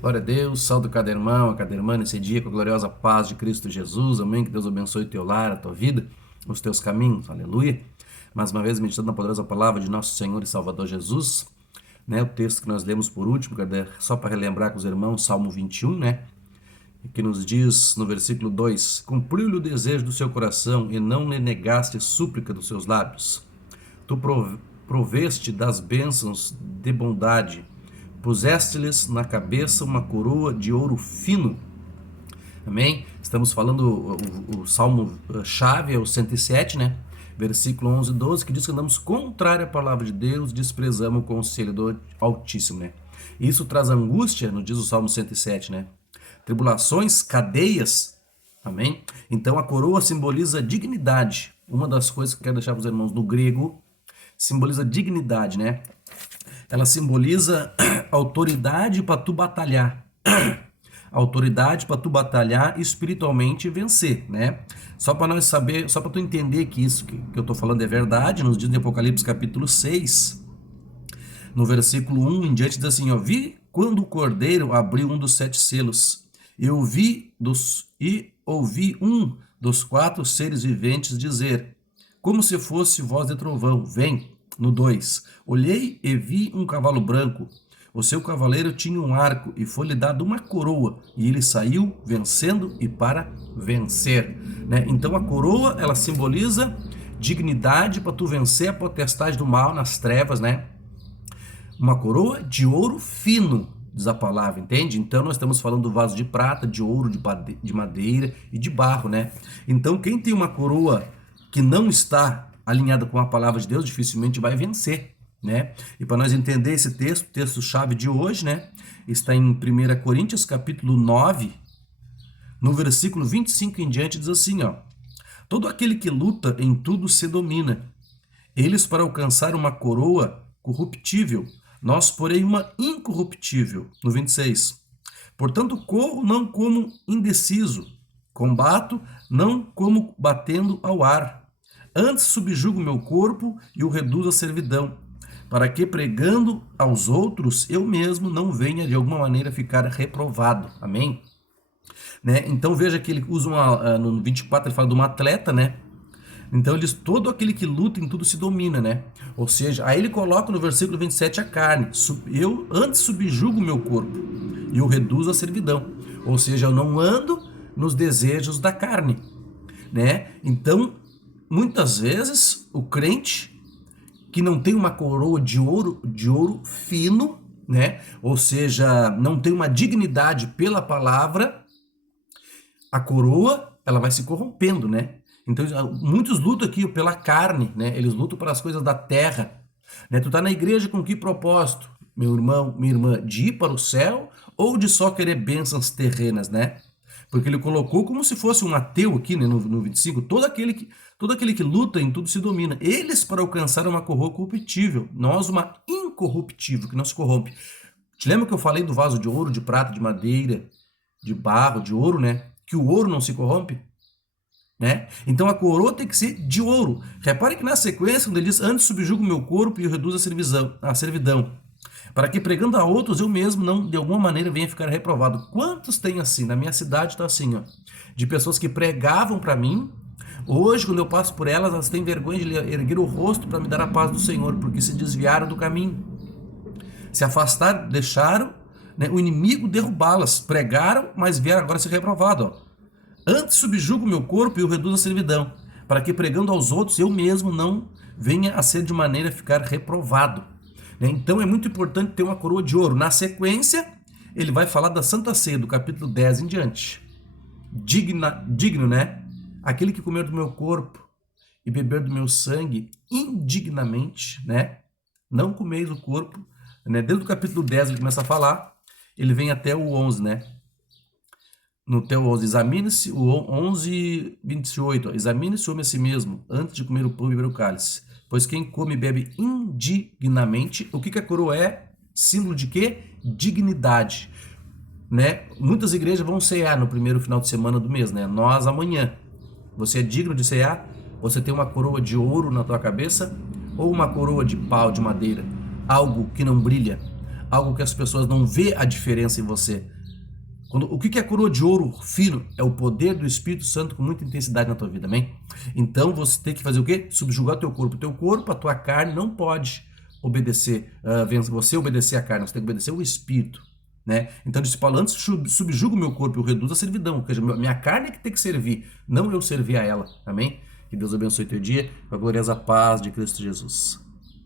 Glória a Deus, salve cada irmão, a cada irmã nesse dia com a gloriosa paz de Cristo Jesus, amém, que Deus abençoe teu lar, a tua vida, os teus caminhos, aleluia. Mais uma vez meditando na poderosa palavra de nosso Senhor e Salvador Jesus, né, o texto que nós lemos por último, só para relembrar com os irmãos, Salmo 21, né, que nos diz no versículo 2, cumpriu-lhe o desejo do seu coração e não lhe negaste súplica dos seus lábios. Tu proveste das bênçãos de bondade, puseste-lhes na cabeça uma coroa de ouro fino. Amém? Estamos falando, o salmo-chave é o 107, né? Versículo 11 e 12, que diz que andamos contrário à palavra de Deus, desprezamos o conselho do Altíssimo, né? Isso traz angústia, nos diz o salmo 107, né? Tribulações, cadeias, amém? Então a coroa simboliza dignidade. Uma das coisas que eu quero deixar para os irmãos no grego, simboliza dignidade, né? Ela simboliza autoridade para tu batalhar. Autoridade para tu batalhar espiritualmente e vencer, né? Só para nós saber, só para tu entender que isso que eu estou falando é verdade, nos diz em Apocalipse capítulo 6, no versículo 1 em diante, diz assim, ó, vi quando o Cordeiro abriu um dos 7 selos, e ouvi um dos 4 seres viventes dizer, como se fosse voz de trovão, vem. No 2, olhei e vi um cavalo branco. O seu cavaleiro tinha um arco e foi-lhe dado uma coroa. E ele saiu vencendo e para vencer. Né? Então a coroa, ela simboliza dignidade para tu vencer a potestade do mal nas trevas, né? Uma coroa de ouro fino, diz a palavra, entende? Então nós estamos falando do vaso de prata, de ouro, de madeira e de barro, né? Então quem tem uma coroa que não está alinhada com a palavra de Deus, dificilmente vai vencer, né? E para nós entender esse texto, o texto-chave de hoje, né? Está em 1 Coríntios, capítulo 9, no versículo 25 em diante, diz assim, ó. Todo aquele que luta em tudo se domina. Eles para alcançar uma coroa corruptível, nós, porém, uma incorruptível. No 26. Portanto, corro não como indeciso, combato não como batendo ao ar. Antes subjugo meu corpo e o reduzo à servidão, para que pregando aos outros, eu mesmo não venha de alguma maneira ficar reprovado. Amém? Né? Então veja que ele usa no 24 ele fala de um atleta, né? Então ele diz, todo aquele que luta em tudo se domina, né? Ou seja, aí ele coloca no versículo 27 a carne, eu antes subjugo meu corpo e o reduzo à servidão. Ou seja, eu não ando nos desejos da carne, né? Então, muitas vezes, o crente que não tem uma coroa de ouro fino, né? Ou seja, não tem uma dignidade pela palavra, a coroa, ela vai se corrompendo, né? Então, muitos lutam aqui pela carne, né? Eles lutam pelas coisas da terra, né? Tu tá na igreja com que propósito, meu irmão, minha irmã, de ir para o céu ou de só querer bênçãos terrenas, né? Porque ele colocou como se fosse um ateu aqui, né, no 25, todo aquele que luta em tudo se domina. Eles para alcançar uma coroa corruptível, nós uma incorruptível, que não se corrompe. Te lembra que eu falei do vaso de ouro, de prata, de madeira, de barro, de ouro, né? Que o ouro não se corrompe, né? Então a coroa tem que ser de ouro. Repare que na sequência, quando ele diz, antes subjugo meu corpo e reduzo a servidão, para que pregando a outros eu mesmo não de alguma maneira venha ficar reprovado. Quantos tem assim? Na minha cidade está assim, ó, de pessoas que pregavam para mim, hoje quando eu passo por elas, elas têm vergonha de erguer o rosto para me dar a paz do Senhor, porque se desviaram do caminho, se afastaram, deixaram, né, o inimigo derrubá-las, pregaram, mas vieram agora ser reprovados, ó. Antes subjugo meu corpo e o reduzo à servidão, para que pregando aos outros eu mesmo não venha a ser de maneira a ficar reprovado. Então é muito importante ter uma coroa de ouro. Na sequência, ele vai falar da Santa Ceia, do capítulo 10 em diante. Digno, né? Aquele que comer do meu corpo e beber do meu sangue indignamente, né? Não comeis o corpo, né? Desde o capítulo 10 ele começa a falar, ele vem até o 11, né? No teu 11, examine-se, o 11, 28, ó, examine-se o homem a si mesmo, antes de comer o pão e beber o cálice. Pois quem come e bebe indignamente, o que a coroa é? Símbolo de quê? Dignidade, né? Muitas igrejas vão cear no primeiro final de semana do mês, né? Nós amanhã. Você é digno de cear? Você tem uma coroa de ouro na tua cabeça ou uma coroa de pau, de madeira? Algo que não brilha, algo que as pessoas não vê a diferença em você. O que é coroa de ouro fino? É o poder do Espírito Santo com muita intensidade na tua vida, amém? Então você tem que fazer o quê? Subjugar teu corpo. Teu corpo, a tua carne não pode obedecer, você obedecer a carne, você tem que obedecer o Espírito, né? Então disse Paulo, antes subjugo o meu corpo e o reduzo à servidão, ou seja, minha carne é que tem que servir, não eu servir a ela, amém? Que Deus abençoe teu dia, com a gloriosa paz de Cristo Jesus.